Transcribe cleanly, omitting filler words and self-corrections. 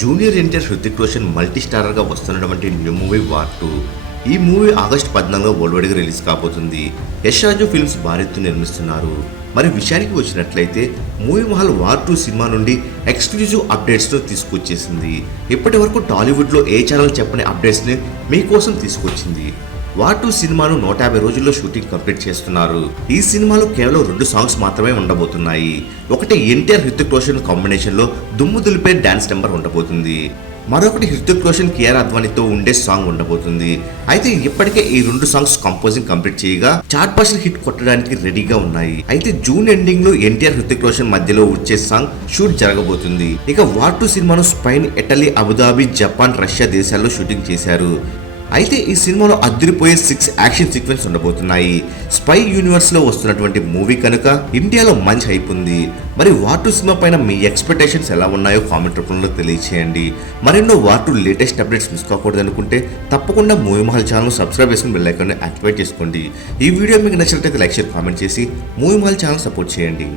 Junior NTR Hrithik Roshan multi స్టారర్గా వస్తున్నటువంటి new movie war 2. ఈ movie August 14 world వైడ్గా రిలీజ్ కాబోతుంది. యష్ రాజు ఫిల్మ్స్ భారత్తో నిర్మిస్తున్నారు. మరి విషయానికి వచ్చినట్లయితే మూవీ మహల్ వార్ 2 సినిమా నుండి ఎక్స్క్లూజివ్ అప్డేట్స్ను తీసుకొచ్చేసింది. ఇప్పటి వరకు టాలీవుడ్లో ఏ ఛానల్ చెప్పని అప్డేట్స్ని మీకోసం తీసుకొచ్చింది. వార్ 2 సినిమాను 150 రోజుల్లో షూటింగ్ కంప్లీట్ చేస్తున్నారు. ఈ సినిమాలో కేవలం 2 సాంగ్స్ మాత్రమే ఉండబోతున్నాయి. ఒకటి ఎన్టీఆర్ హృతిక్ రోషన్ కాంబినేషన్ లో దుమ్ము దులిపే డాన్స్ నెంబర్ ఉండబోతుంది. మరొకటి హృతిక్ రోషన్ కియారా అద్వానీతో ఉండే సాంగ్ ఉండబోతుంది. అయితే ఇప్పటికే ఈ 2 సాంగ్స్ కంపోజింగ్ కంప్లీట్ చేయగా చార్ట్ బస్టర్ హిట్ కొట్టడానికి రెడీగా ఉన్నాయి. అయితే జూన్ ఎండింగ్ లో ఎన్టీఆర్ హృతిక్ రోషన్ మధ్యలో వచ్చే సాంగ్ షూట్ జరగబోతుంది. ఇక వార్ 2 సినిమాను Spain, Italy, Abu Dhabi, Japan, Russia దేశాల్లో షూటింగ్ చేశారు. అయితే ఈ సినిమాలో అదిరిపోయే 6 యాక్షన్ సీక్వెన్స్ ఉండబోతున్నాయి. స్పై యూనివర్స్ లో వస్తున్నటువంటి మూవీ కనుక ఇండియాలో మంచి హైప్ ఉంది. మరి వార్ 2 సినిమా పైన మీ ఎక్స్పెక్టేషన్స్ ఎలా ఉన్నాయో కామెంట్ రూపంలో తెలియచేయండి. మరెన్నో వార్ 2 లేటెస్ట్ అప్డేట్స్ మిస్ కాకూడదు అనుకుంటే తప్పకుండా మూవీ మహల్ ఛానల్ సబ్స్క్రైబ్ చేసుకుని బెల్ ఐకాన్ యాక్టివేట్ చేసుకోండి. ఈ వీడియో మీకు నచ్చినట్లయితే లైక్, షేర్, కామెంట్ చేసి మూవీ మహల్ ఛానల్ సపోర్ట్ చేయండి.